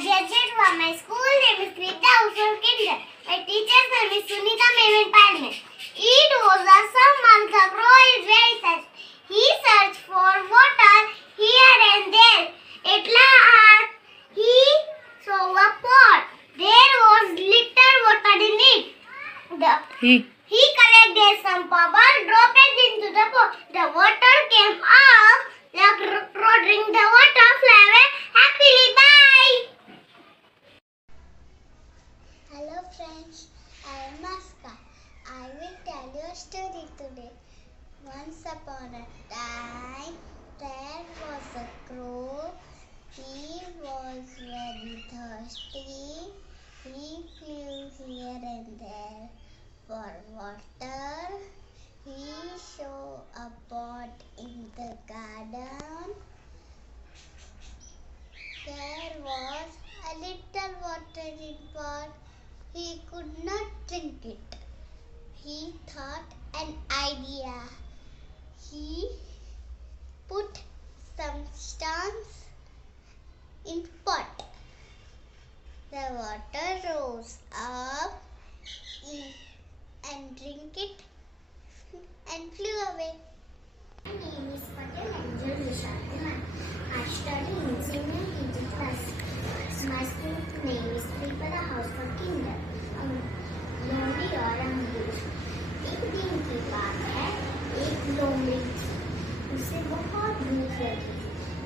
graduate from my school name is Krita Ushul Kinder. My teacher's name is Sunita Mevin Padme. It was a some months ago. Is very thirsty. He searched for water here and there. At last, he saw a pot. There was little water in it. He collected some bubbles, dropped it into the pot. The water came out. The crow drank the water, fly away happily. Bye. Hello friends, I am Aska. I will tell you a story today. Once upon a time, there was a crow. He was very thirsty. He flew here and there for water. He saw a pot in the garden. There was a little water in pot. He could not drink it. He thought an idea. He put some stones in pot. The water rose up and drank it and flew away. My name is Patel Angel Vishal. I study in senior KG class. My school name is Tripada House for Kinder. लोमड़ी और अंगूर। एक दिन की बात है, एक लोमड़ी थी। उसे बहुत भूख लगी।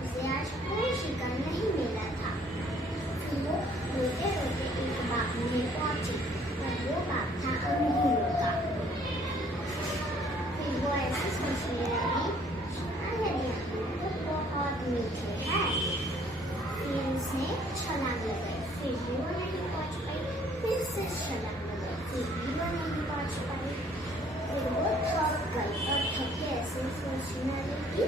उसे आज कोई शिकार नहीं मिला था। फिर वो रोते रोते एक बाग में पहुंची और वो बाग था अंगूरों का। फिर वो ऐसे सोचने लगी, शायद ये अंगूर तो बहुत मीठे हैं। फिर उसने छलांग लगाई। फिर भी वो नहीं पहुंच पाई। फिर से छलांग लगाई। फिर भी वो नहीं पहुंच पाई। फिर वो थक गई और थके ऐसे सोचने लगी,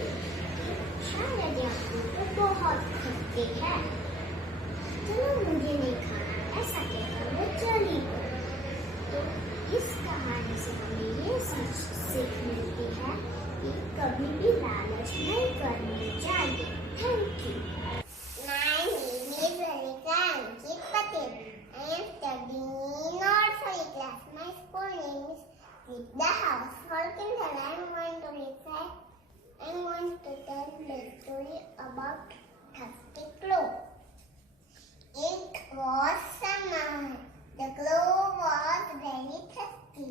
शायद ये अंगूर तो बहुत खट्टे हैं। चलो मुझे नहीं खाना, ऐसा कहकर वो चली गई। तो इस कहानी से हमें ये सीख मिलती है कि कभी भी लालच नहीं करनी चाहिए। Thank you. My name is Anika Ankit Patel. I am studying in nursery class. My school name is The House for Kinder. I am going to tell the story about Thirsty Crow. It was summer. The crow was very thirsty.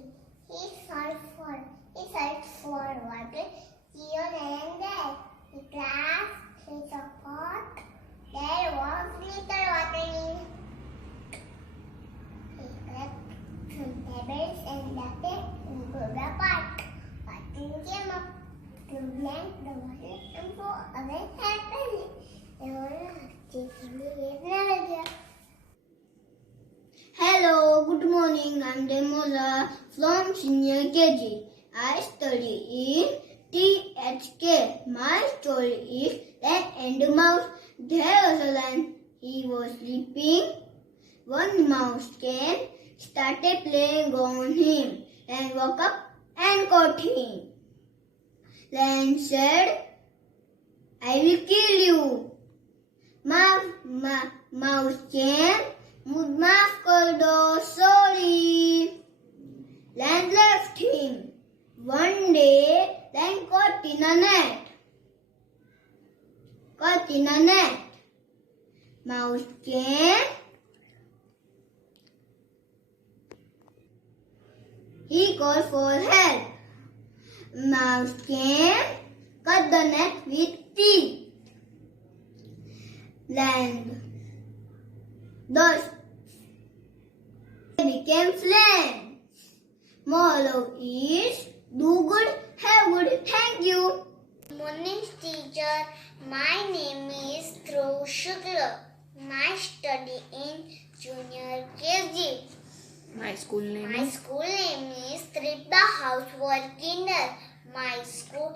He searched for water here and there. He grasped his pot. There was little water in it. He grabbed some pebbles and left it into the pot. Water came up to blank the water and go away happily. Hello, good morning. I'm Demoza from senior KG. I study in THK. My story is Lion and Mouse. There was a lion. He was sleeping. One mouse came, started playing on him, and woke up and caught him. Lion said, I will kill you. Mouse came, maaf kar do, sorry. Lion left him. One day, Lion caught in a net. Mouse came. He called for help. Mouse came, cut the net with teeth. Land. Thus became flames. Moral is do good, have good. Thank you. Good morning, teacher. My name is Dhruv Shukla. I study in junior KG. My school name is Tripda House for Kinder. My story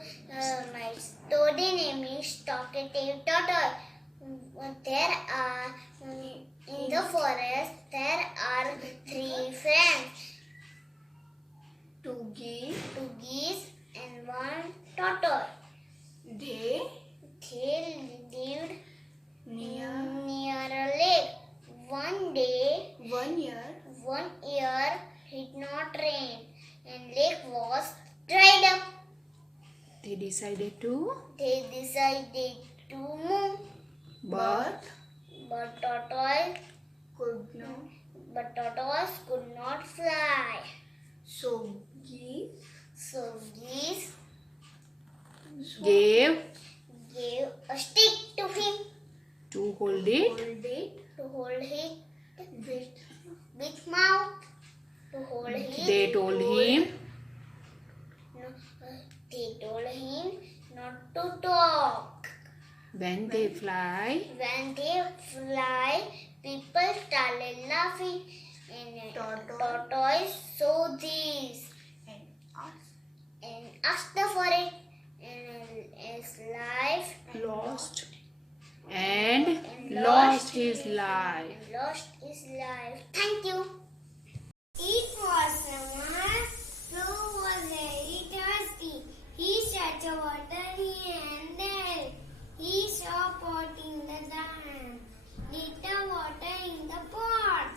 name is Talkative Turtle. In the forest there are three friends. two geese And one turtle. they They lived near near a lake. decided to move, but but tortoise could not fly. So geese So geese gave gave a stick to him to hold it to hold it with mouth. To hold it. they told him They told him not to talk. when they fly When they fly, people started laughing. And tortoise saw this and asked for it. And his life lost his life. Thank you. It was summer. Flo was very thirsty. He sat the water here and there. He saw a pot in the dam. Little water in the pot.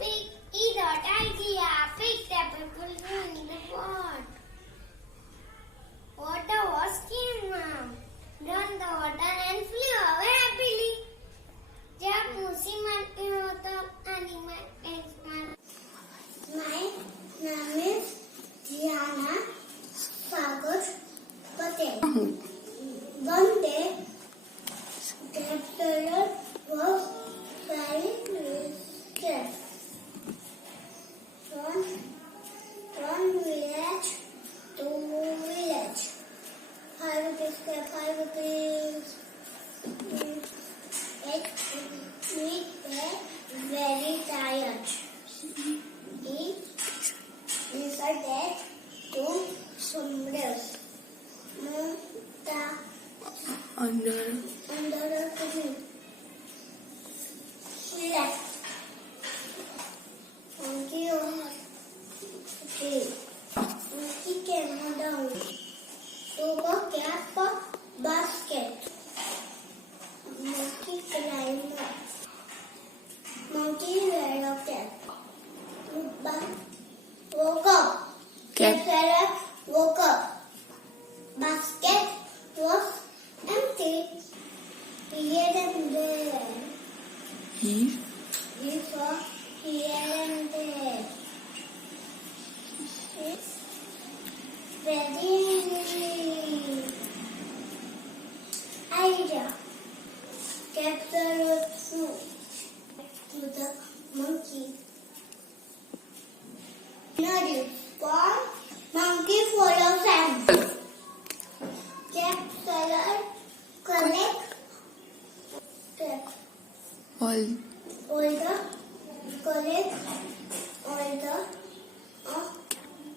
He thought idea. Picked a pebble in the pot. Water was came out. Drank the water and flew away happily. जब मुसीबत में हो तो animal My name is Diana Sagar Patel. One day, the sailor was very scared. From village to village. 5 rupees. He very tired. He decided to somewhere Under a tree. He left. Monkey was tree. Monkey came down. Took a cap basket. Monkey climbed up. Monkey read a cap. Woke up. Cap. Woke up. Basket was empty. Here and there. he We saw here and there. It's very idea. Capture to the monkey. Notice for monkey follows him. Capture connect all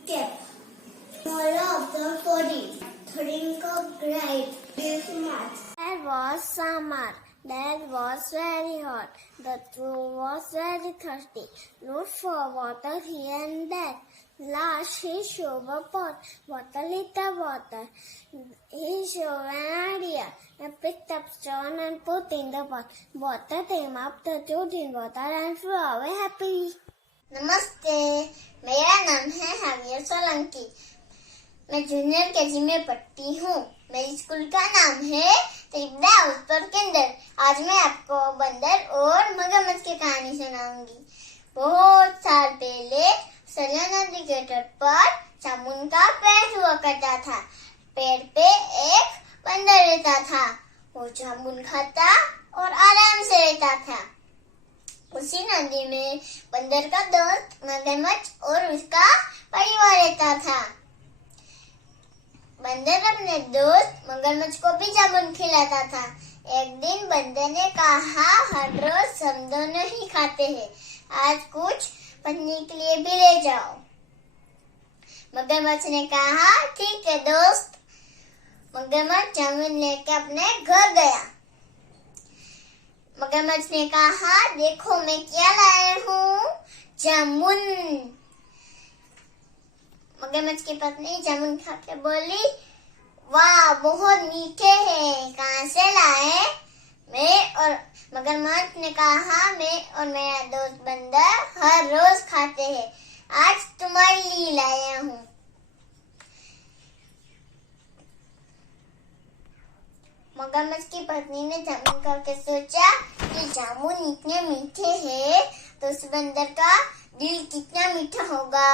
cap. Moral of the story. Think of great. Be smart. There was summer. That was very hot. The tree was very thirsty. Looked for water here and there. Last he showed a pot. Water, little water. He showed an idea. And picked up stone and put in the pot. Water came up the tube in water and flew away happily. नमस्ते, मेरा नाम है हामिया सोलंकी। मैं junior KG में पढ़ती हूँ। मेरी school का नाम है त्रिपुरा उत्तर केंद्र। आज मैं आपको बंदर और मगरमच्छ की कहानी सुनाऊंगी। बहुत साल पहले सरिया नदी के तट पर जामुन का पेड़ हुआ करता था। पेड़ पे एक बंदर रहता था। वो जामुन खाता और आराम से रहता था। उसी नदी में बंदर का दोस्त मगरमच्छ और उसका परिवार रहता था। बंदर अपने दोस्त मगरमच्छ को भी जामुन खिलाता था। एक दिन बंदर ने कहा, हर रोज हम दोनों ही खाते हैं, आज कुछ पत्नी के लिए भी ले जाओ। मगरमच्छ ने कहा, ठीक है दोस्त। मगरमच्छ जामुन लेकर अपने घर गया। मगरमच्छ ने कहा, देखो मैं क्या लाया हूँ, जामुन। मगरमच्छ की पत्नी जामुन खा के बोली, वाह बहुत मीठे हैं, कहाँ से लाए? मैं और मगरमच्छ ने कहा, मैं और मेरा दोस्त बंदर हर रोज खाते हैं, आज तुम्हारे लिए लाया हूँ। मगरमच्छ की पत्नी ने जामुन करके सोचा कि जामुन इतने मीठे हैं तो उस बंदर का दिल कितना मीठा होगा।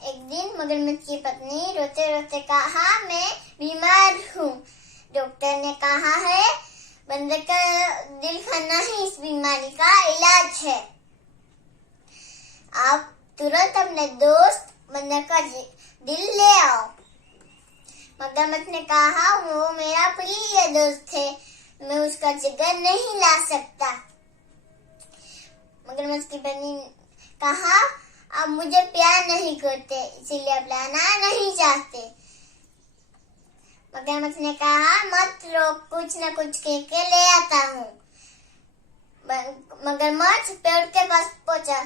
एक दिन मगरमच्छ की पत्नी रोते रोते कहा, मैं बीमार हूँ। डॉक्टर ने कहा है बंदर का दिल खाना ही इस बीमारी का इलाज है। आप तुरंत अपने दोस्त बंदर का दिल ले आओ। मगरमच्छ ने कहा, वो मेरा प्रिय दोस्त है, मैं उसका जिगर नहीं ला सकता। मगरमच्छ की पत्नी ने कहा, आप मुझे प्यार नहीं करते, इसीलिए आप लाना नहीं चाहते। मगरमच्छ ने कहा, मत रोक, कुछ न कुछ कह के ले आता हूँ। मगरमच्छ पेड़ के पास पहुंचा।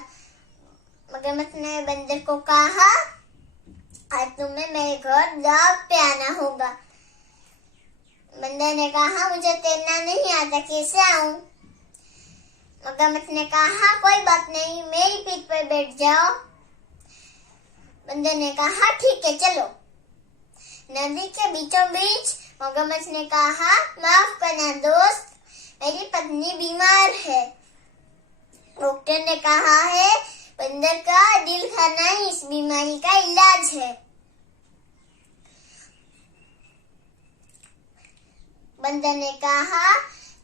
मगरमच्छ ने बंदर को कहा, आज तुम्हें मेरे घर दाग पे आना होगा। बंदर ने कहा, मुझे तैरना नहीं आता, कैसे आऊं? मगरमच्छ ने कहा, कोई बात नहीं, मेरी पीठ पर बैठ जाओ। बंदर ने कहा, ठीक है, चलो। नदी के बीचों बीच मगरमच्छ ने कहा, माफ करना दोस्त, मेरी पत्नी बीमार है। डॉक्टर ने कहा है बंदर का दिल खाना ही इस बीमारी का इलाज है। बंदर ने कहा,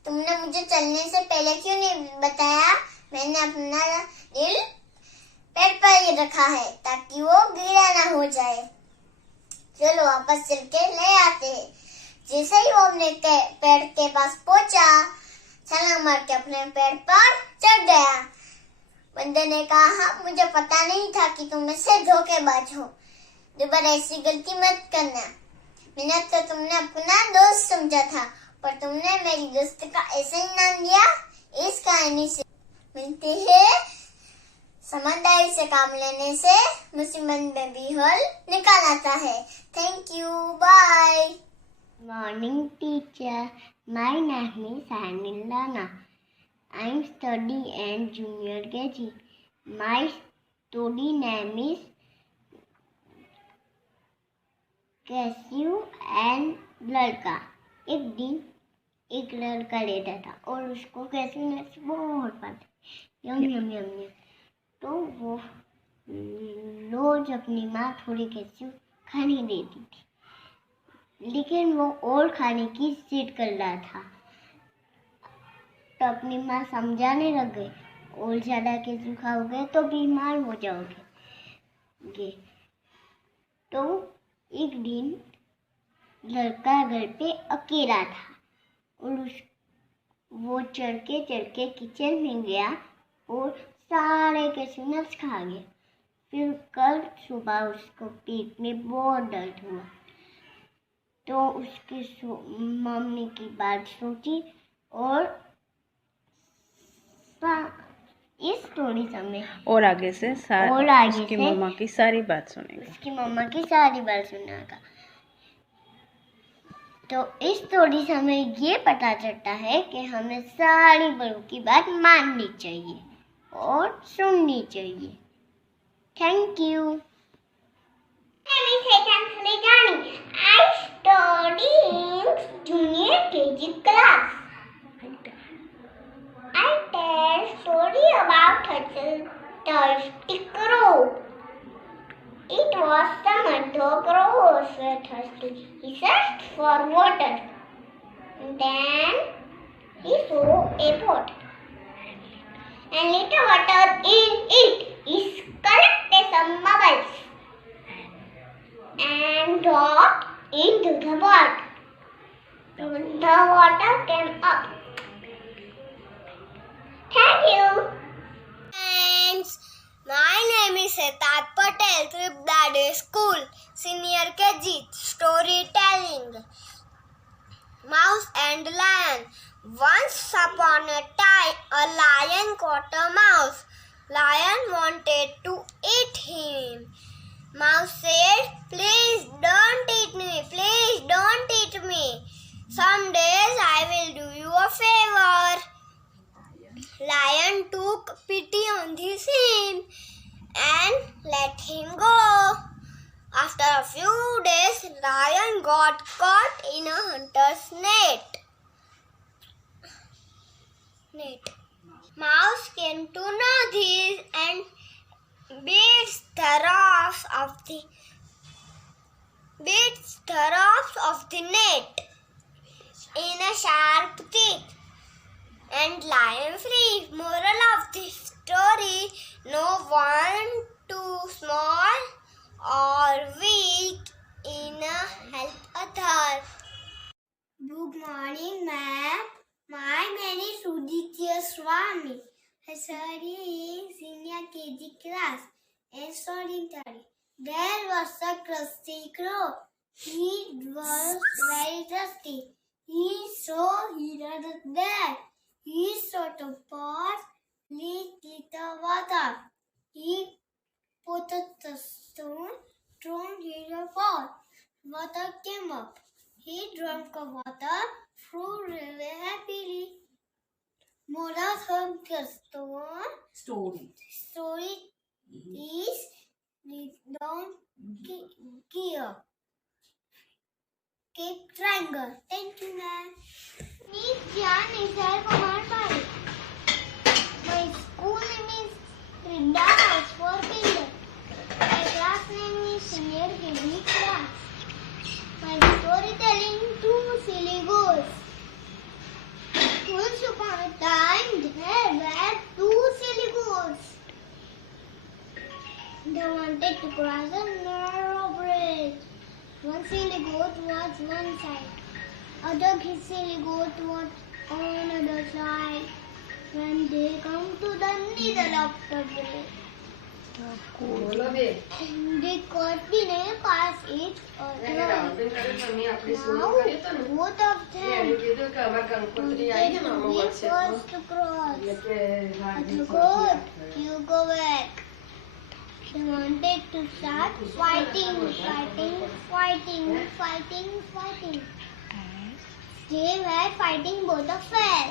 तुमने मुझे चलने से पहले क्यों नहीं बताया? मैंने अपना दिल पेड़ पर ही रखा है ताकि वो गीला ना हो जाए। चलो वापस चल के ले आते हैं। जैसे ही वो अपने पेड़ के पास पहुंचा, छलांग मार के अपने पेड़ पर चढ़ गया। बंदर ने कहा, मुझे पता नहीं था कि तुम ऐसे धोखेबाज हो, दोबारा ऐसी गलती मत करना। मैंने तो तुमने अपना दोस्त समझा था, पर तुमने मेरी दोस्त का ऐसा ही नाम दिया। इस कहानी से मिलती है, समझदारी से काम लेने से मुसीबत में भी हल निकाल आता है। Thank you, bye. Morning teacher, my name is Anil Lana. I am studying in junior KG. My story name is cashew and लड़का। एक दिन एक लड़का लेटा था और उसको कैस्यू नट्स बहुत पसंद, यम यम यम यम। तो वो रोज अपनी माँ थोड़ी कैस्यू खाने देती थी, लेकिन वो और खाने की जिद कर रहा था। तो अपनी माँ समझाने लग गई, और ज़्यादा कैस्यू खाओगे तो बीमार हो जाओगे। तो एक दिन लड़का घर पे अकेला था और वो चढ़ के किचन में गया और सारे कैस्यू नट्स खा गया। फिर कल सुबह उसको पेट में बहुत दर्द हुआ, तो उसकी मम्मी की बात सोची और इस स्टोरी समय और आगे से उसकी मम्मा की सारी बात सुनेगा। उसकी मम्मा की सारी बात सुनेगा। तो इस स्टोरी से हमें ये पता चलता है कि हमें सारी बड़ों की बात माननी चाहिए और सुननी चाहिए। Thank you. I study in junior KG class. I tell story about a thirsty crow. It was summer. The crow was thirsty. He searched for water. Then he saw a pot and little water in it. He collected some bubbles and dropped into the pot. The water came up. Thank you. Friends, my name is Siddharth Patel, Tripdade School, Senior KG, Storytelling. Mouse and Lion. Once upon a time, a lion caught a mouse. Lion wanted to eat him. Mouse said, please don't eat me, please don't eat me. Some days I will do you a favor. Lion took pity on him and let him go. After a few days, lion got caught in a hunter's net. Mouse came to know this and beats the roughs of the net in a sharp teeth, and lion free. Moral of the story: no one too small or weak in a help other. Good morning, ma'am. My name is Uditya Swami. I study in senior KG class and solitary. There was a crusty crow. He was very thirsty. He saw another there. He saw the pot with little water. He put the stone, thrown in the pot. Water came up. He drank the water, flew really happily. Moral of the story is don't give up. Keep triangle. Thank you, ma'am. Meet Jan Nisar Kumar Pai. My school name is Krinda House for Kinder. My class name is Senior KG class. My storytelling: two silly goats. Once upon a time, there were two silly goats. They wanted to cross a narrow bridge. One silly goat was one side. Other silly goat was on other side. When they come to the middle of the bridge, they couldn't pass each other. Now both of them wanted to be first to cross. Other goat, you go back. They wanted to start fighting. They were fighting, both of fell.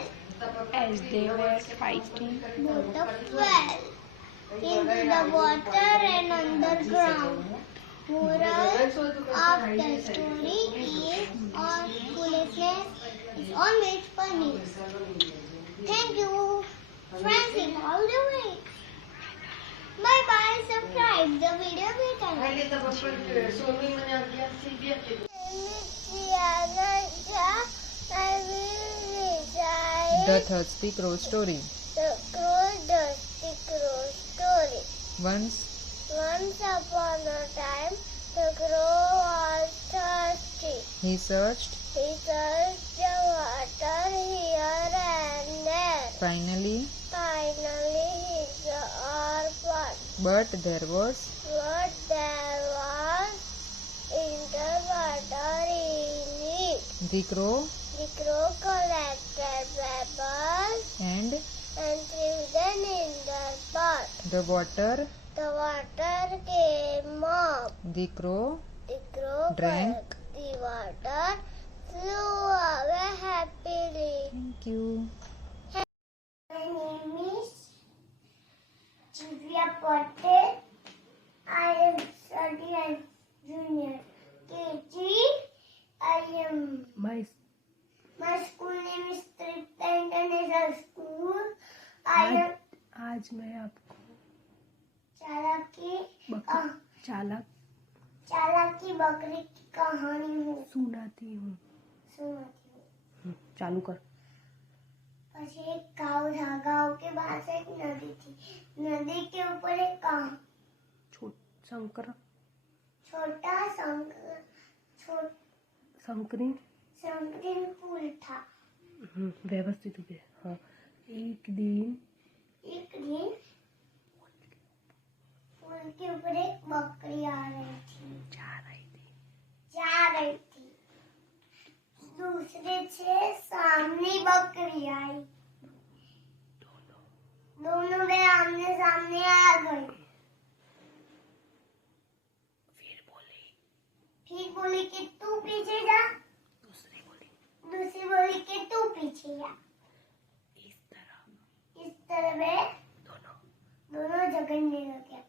As they were fighting, Both of fell into the water and underground. Moral of the story is all foolishness is always funny. Thank you, friends, all the way. Bye bye. Subscribe the video The Thirsty Crow Story. The Thirsty Crow Story. Once upon a time, the crow was thirsty. he searched. He searched the water here and there. Finally, he saw a pot. but there was in the water in it. the crow The crow collected pebbles and and threw them in the pot. the water. The water came up. The crow The crow drank. The water, flew away happily. Thank you. My name is Divya Patel. I am studying junior KG. My school name is Tripta International School. आज मैं आपको चालाकी बकरी की कहानी सुनाती हूँ. चालू कर. પછી એક गाँव था. गाँव के बाहर से एक नदी थी. नदी के ऊपर एक संकरीन पुल था. व्यवस्थित उभे. हाँ. एक दिन पुल के ऊपर एक बकरी आ रही थी. जा रही थी. दूसरे से सामने बकरी आई. दोनों वे आमने सामने आ गई. फिर बोली कि तू पीछे जा. दूसरी बोली कि तू पीछे जा. इस तरह वे दोनों झगड़ने लगे.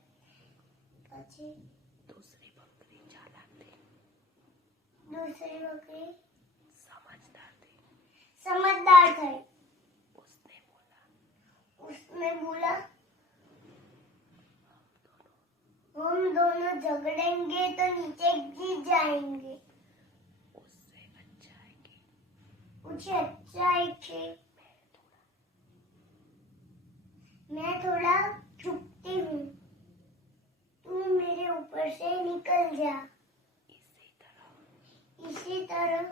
પછી दूसरी बकरी समझदार थी। समझदार थी। उसने बोला हम दोनों झगड़ेंगे तो नीचे गिर जाएंगे। उससे अच्छा है कि मैं थोड़ा चुपती हूँ, तू मेरे ऊपर से निकल जा। इसी तरह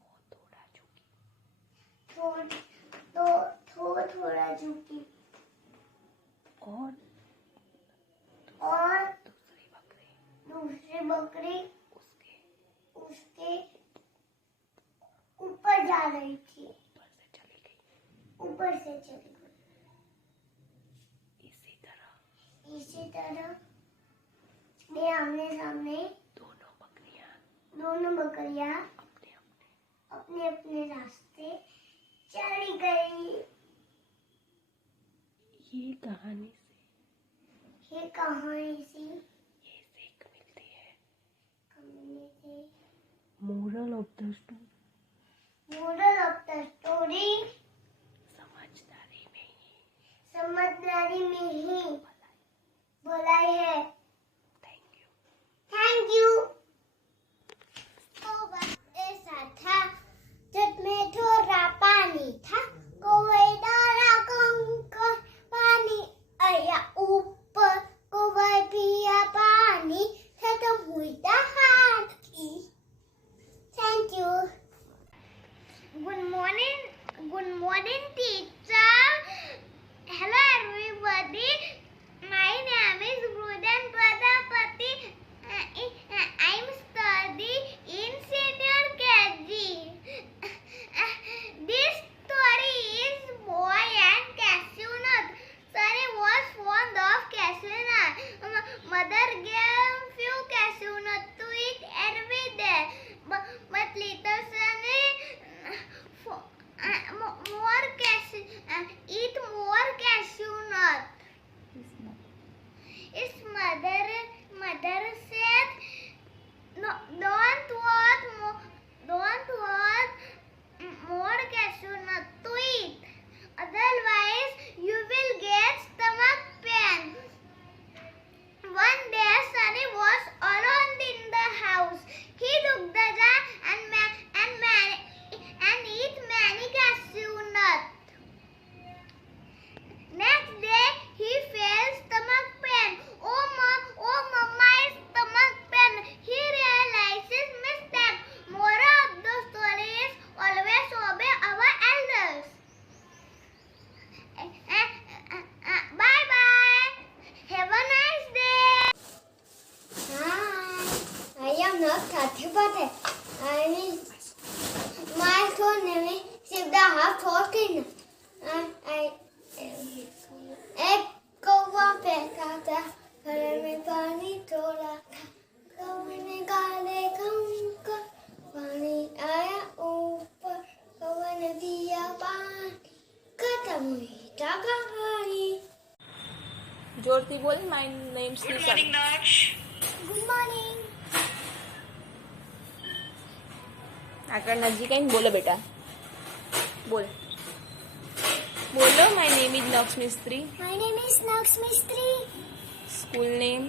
वो थोड़ा झुकी थोड़ा झुकी और दूसरी बकरी उसके ऊपर जा रही थी, ऊपर से चली गई। इसी तरह ये आमने सामने दोनों बकरियां अपने अपने रास्ते चली गई। ये कहानी से ये सीख मिलती है। मोरल ऑफ द स्टोरी समझदारी में ही भलाई है। Thank you. तो वक्त ऐसा था जब में थोड़ा पानी था, कोई डाला कंकर पानी आया ऊपर, कोई पिया पानी खत्म हुई कहानी। Thank you. Good morning teacher. Hello everybody. My name is Rudhan Pradapati. I'm studying in senior KG. This story is Boy and Cashew Nut. Sunny was fond of cashew nut. Mother gave few cashew nuts to eat every day. But little Sunny eat more cashew nuts. His mother said, "No, don't want more cashew nuts to eat. Otherwise, you will get stomach pain." One day, Sunny was alone in the house. He took the jar and eat many cashew nuts. Next day, he felt stomach pain. Oh mama, my stomach pain. He realized his mistake. Moral of the story is always obey our elders. Bye bye. Have a nice day. Hi, I am not Katipate. My full name is Sibda Half Talking. एक कौवा फेंका था, घड़े में पानी थोड़ा था, कौवे ने काले कंकर, पानी आया ऊपर, कौवे ने पिया पानी, खत्म हुई कहानी। जोरती बोल। My name is Good morning. आकर नजीक आइन बोलो बेटा, बोलो माय नेम इज नक्ष मिस्त्री। My name is Naks Mistry. School name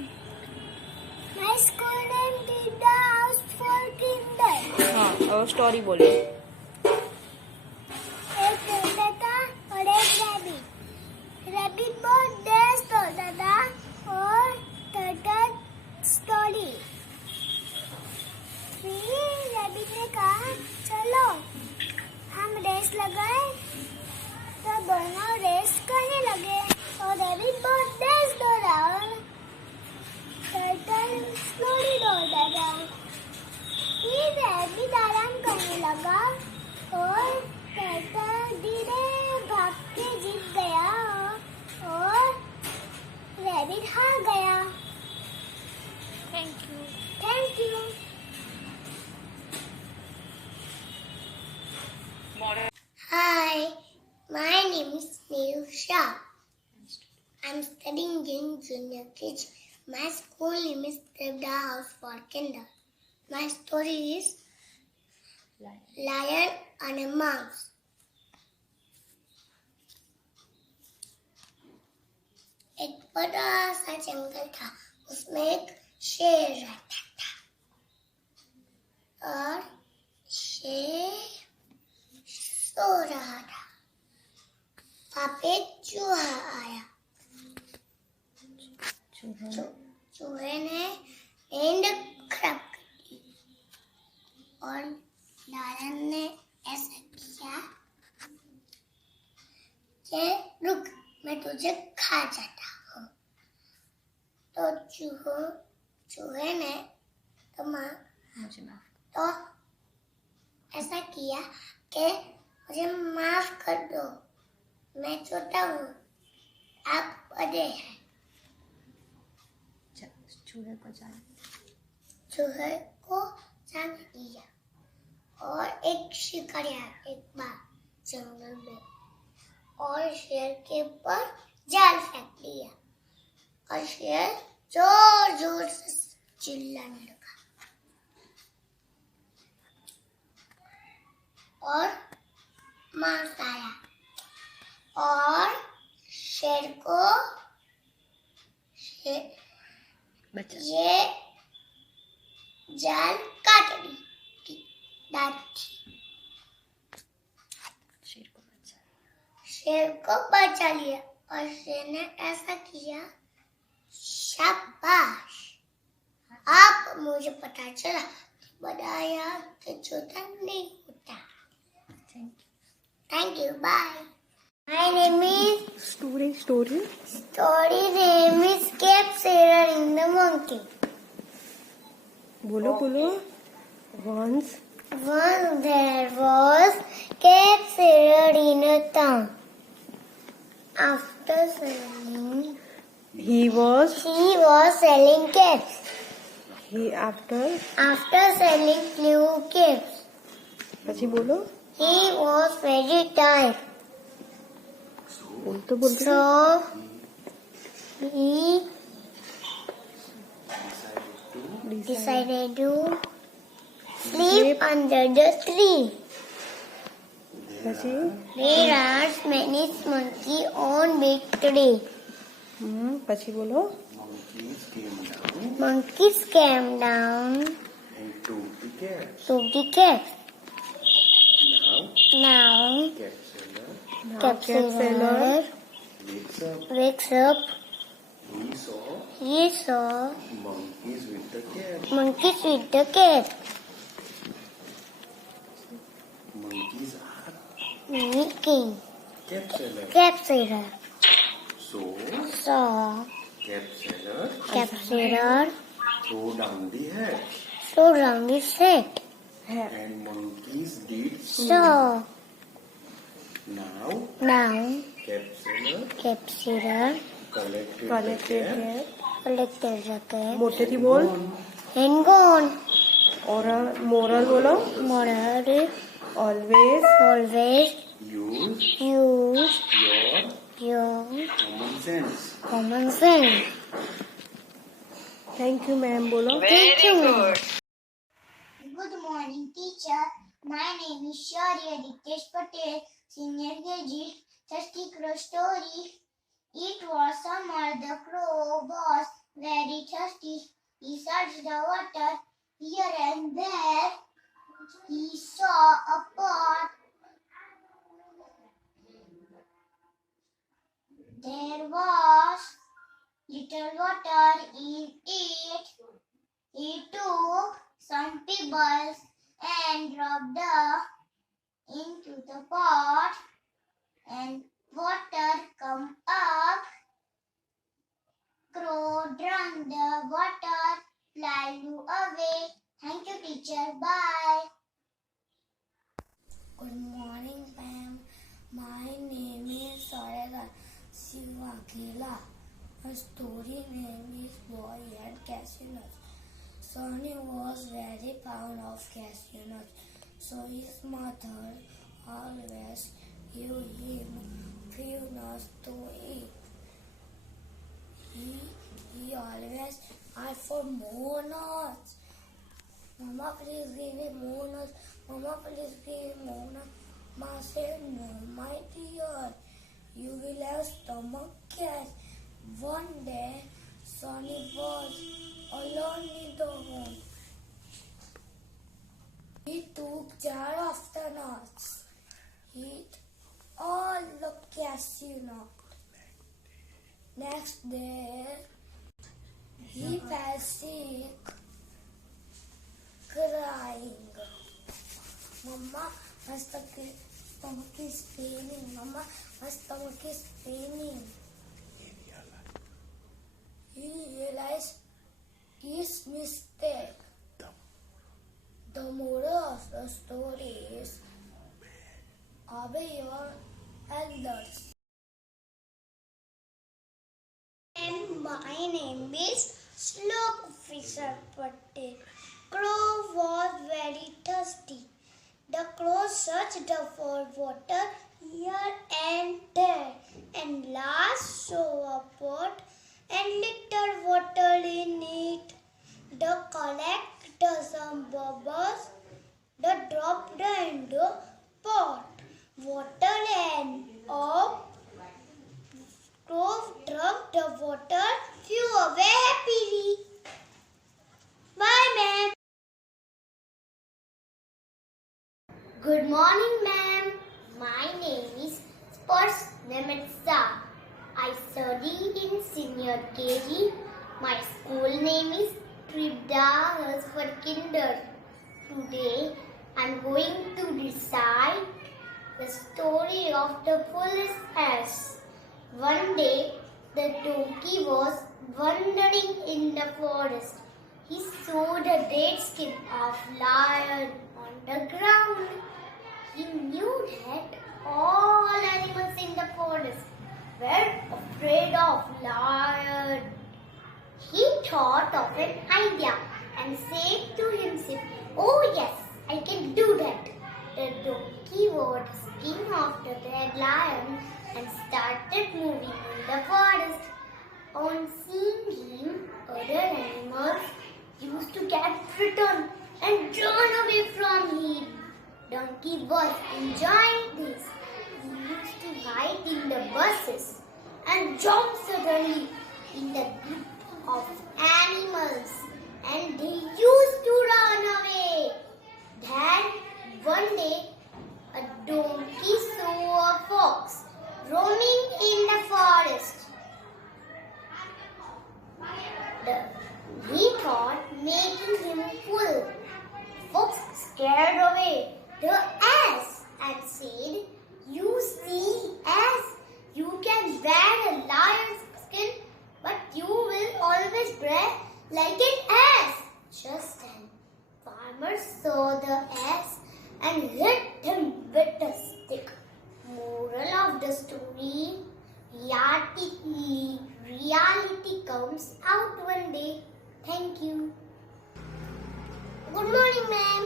My school name is the House for Kinder. हाँ, और स्टोरी बोलो। एक टर्टल था और एक रैबिट। रैबिट बहुत देर सोता था और टर्टल स्टोरी। फिर रैबिट ने कहा, चलो हम रेस लगाए। तो दोनों रेस करने लगे और रैबिट बहुत तेज दौड़ा और टर्टल स्लोली दौड़ता था। फिर रैबिट आराम करने लगा और टर्टल धीरे भाग के जीत गया और रैबिट हार गया। Thank you. Hi, my name is Neil Shah. I'm studying in junior KG. My school name is the House for Kinder. My story is Lion and a Mouse. एक बड़ा सा जंगल था, उसमें एक शेर रहता था और शेर सो रहा था। वहाँ पे चूहा आया। चूहे ने नींद खराब कर दी और लायन ने ऐसा किया कि रुक, मैं तुझे खा जाता हूँ। तो चूहे ने तो ऐसा किया कि मुझे माफ कर दो, मैं छोटा हूँ, आप बड़े हैं। चूहे को जाने दिया और एक शिकारी आया एक बार जंगल में और शेर के ऊपर जाल फेंक दिया और शेर जोर जोर से चिल्लाने लगा और मांस आया और शेर को ये जाल काट दी दांत थी। शेर को बचा लिया और शेर ने ऐसा किया, शाबाश, आप मुझे पता चला बताया कि छोटा नहीं होता। Thank you, bye. My name is Story. name is Cape Sailor in the Monkey. बोलो Once there was Cape Sailor in a town. After selling, he was selling capes. after selling few capes, પછી બોલો he was very tired. બોલતો So he decided to sleep under the tree. પછી There are many monkeys on big tree. પછી બોલો Monkeys came down and took the cat. to the cave. Now, Now, cat seller Cape Sailor wakes up. wakes up. He saw He saw monkeys with the cat. monkeys with the cat. Monkeys are Making cat seller. Cape Sailor. So, So, cat seller Cape Sailor threw down the hat. threw down his head. And monkeys did So, now now cat seller Cape Sailor collected collected the cat collected the cat મોટેથી બોલ and gone. Moral બોલો Moral, always always use use your your common sense. common sense. thank you ma'am બોલો Thank you. Good morning, teacher. My name is Shaurya Diktesh Patel, Senior KG. Thirsty Crow story. It was summer. The crow was very thirsty. He searched the water here and there. He saw a pot. There was little water in it. He took some pebbles and dropped into the pot, and water come up. Crow drank the water, flew away. Thank you, teacher. Bye. Good morning, ma'am. My name is Sarega Sivakila. My story name is Boy and Cashew Nuts. Sonny was very fond of cashew nuts, so his mother always gave him few nuts to eat. He always asked for more nuts. Mama, please give me more nuts. Mama, please give me more nuts. Ma said, no, my dear. You will have stomach gas. One day, Sonny was alone in the home. He took jar of the nuts. He ate all the cashew nuts. Next day, he fell sick, crying. Mama, my stomach is paining. Mama, my stomach is paining. He realized his mistake. The moral of the story is obey your elders. And my name is Slok Fisher Patel. Crow was very thirsty. The crow searched for water here and there, and last saw a pot and little water in it. The collected some bubbles. The dropped in the pot. Water and up. Crow drank the water, flew away happily. Bye, ma'am. Good morning, ma'am. My name is Spurs Nemetsa. I study in senior KG. My school name is Tribda for Kinder. Today, I'm going to recite the story of the foolish ass. One day, the donkey was wandering in the forest. He saw the dead skin of lion on the ground. He knew that all animals in the forest were afraid of lion. He thought of an idea and said to himself, "Oh yes, I can do that." The donkey wore the skin of the dead lion and started moving in the forest. On seeing him, other animals used to get frightened and run away from him. Donkey was enjoying this. He used to hide in the bushes and jump suddenly in the group of animals, and they used to run away. Then one day, a donkey saw a fox roaming in the forest. He thought making him full. Fox scared away the ass and said, "You see, ass, you can wear a lion's skin, but you will always brag like an ass." Just then, farmer saw the ass and hit him with a stick. Moral of the story: reality comes out one day. Thank you. Good morning, ma'am.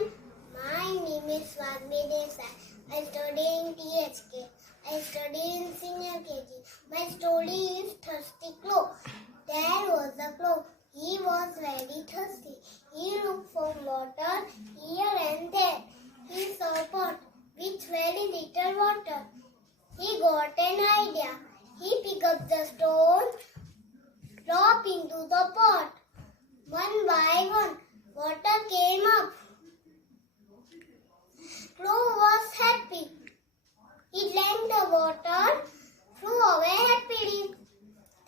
My name is Swami Desai. I study in THK. I study in senior KG. My story is Thirsty Crow. There was a crow. He was very thirsty. He looked for water here and there. He saw a pot with very little water. He got an idea. He picked up the stone, dropped into the pot. One by one, water came up. Crow was happy. He drank the water, flew away happily.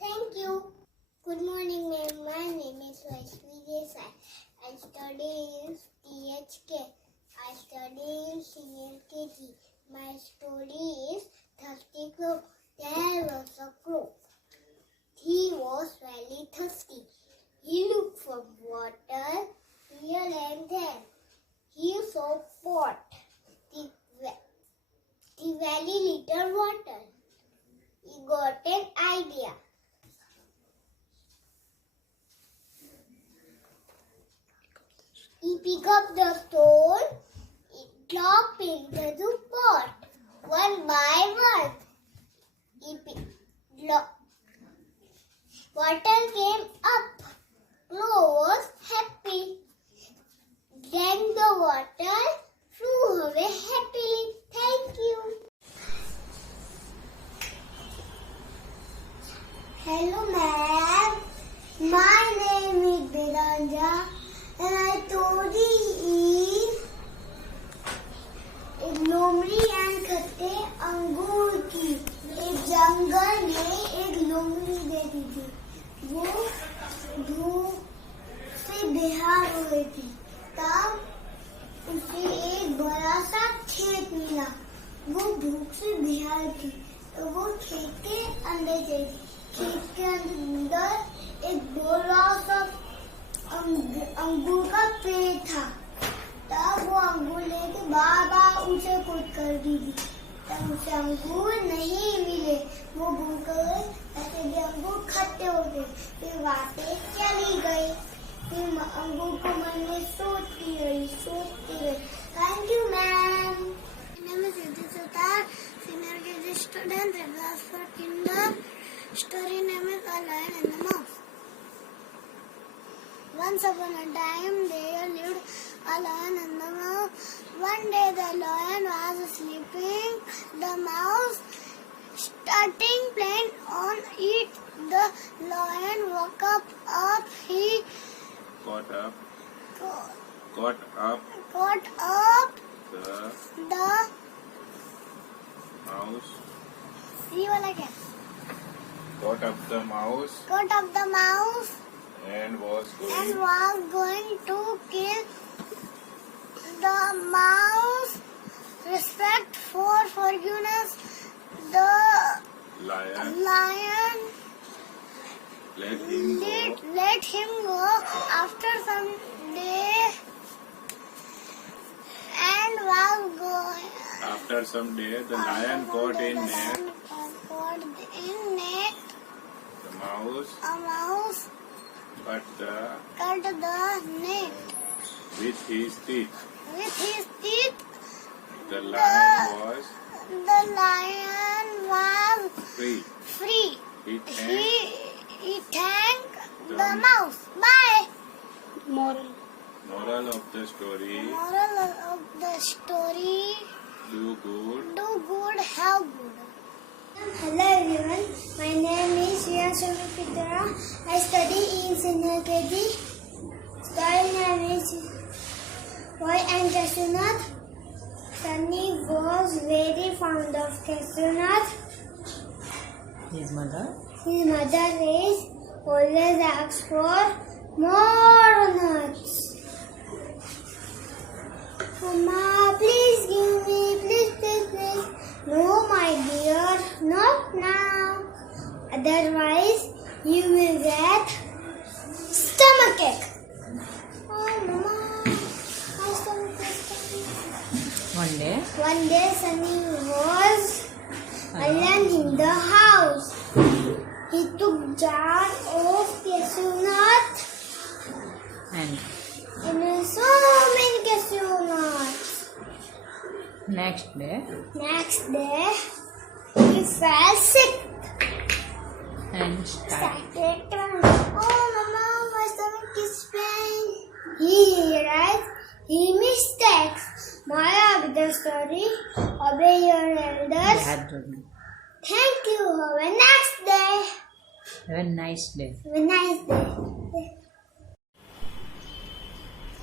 Thank you. Good morning, ma'am. My name is Vaishvi Desai. I study in THK. I study in senior KG. My story is Thirsty Crow. There was a crow. He was very thirsty. He looked for water here and there. He saw a pot with very little water. He got an idea. He picked up the stone, he dropped into the pot. One by one, water came up. Crow was happy. Then the water flew away happily. Thank you. Hello, ma'am. My name is Biranja, and I told you एक लोमड़ी and खट्टे अंगूर की एक जंगल में एक लोमड़ी बैठी थी। वो धूप से बेहाल हो गई थी। तब उसे एक बड़ा सा खेत मिला। वो भूख से बेहाल थी तो वो खेत के अंदर गई। खेत के अंदर एक बड़ा सा अंगूर का पेड़ था। तब वो अंगूर लेके बार उसे कूद कर दी थी। तब उसे अंगूर नहीं मिले। वो भूख गए, ऐसे भी अंगूर खट्टे हो गए। फिर वहाँ से चली गई। फिर अंगूर को मन में सोचती रही। Thank you ma'am. नमस्ते Sutar, senior KG student, class 4 kinder. Story name is A Lion and the Mouse. Once upon a time, there lived a lion and the mouse. One day, the lion was sleeping. The mouse starting playing on it. The lion woke up. He Got up got up. the The mouse. see वाला क्या? Got up the mouse Got up the mouse and was and going was going to kill the mouse. Respect for forgiveness. The lion. lion Let him go. let him go after some day and was going. After some day, the lion caught in net Caught in net the mouse, a mouse. but Cut the net with his teeth. with his teeth. The lion was The lion was free. free. He thanked He thanked the mouse. Bye. Moral of the story: Moral of the story: do good. do good, have good. Hello everyone, my name is Shriya Pitra. I study in senior KG. Story name is Boy and Cashew Nut. Sunny was very fond of cashew nut. His mother. His mother is always asks for more nuts. Mama, please give me, please. No, my dear, not now. Otherwise, you will get stomachache. Oh, Mama, my stomach is coming. One day, Sunny was alone in the house. He took jar of cashew nut and so many cashew nuts. Next day. Next day, he fell sick. And Started crying. Oh, Mama, my stomach is pain. He realized he mistakes. Maya with the story. Obey your elders. Thank you. Have a nice day. Have a nice day. Have a nice day.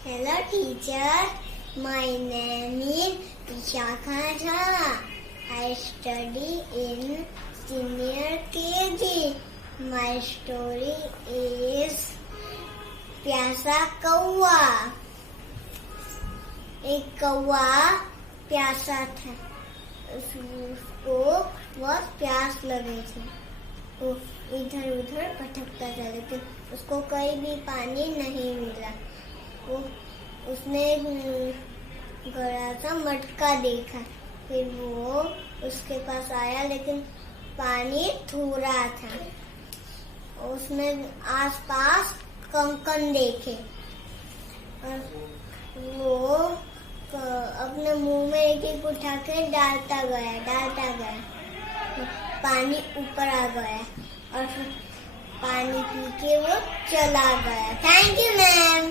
Hello, teacher. My name is Vishakha Jha. I study in senior KG. My story is प्यासा कौवा। एक कौवा प्यासा था। उसको बहुत प्यास लगी थी। वो इधर उधर भटकता था लेकिन उसको कहीं भी पानी नहीं मिला। उसने बड़ा सा मटका देखा। फिर वो उसके पास आया लेकिन पानी थोड़ा था। उसने आसपास कंकन देखे और वो अपने मुंह में एक एक उठा के डालता गया। पानी ऊपर आ गया और फिर पानी पी के वो चला गया। Thank you ma'am.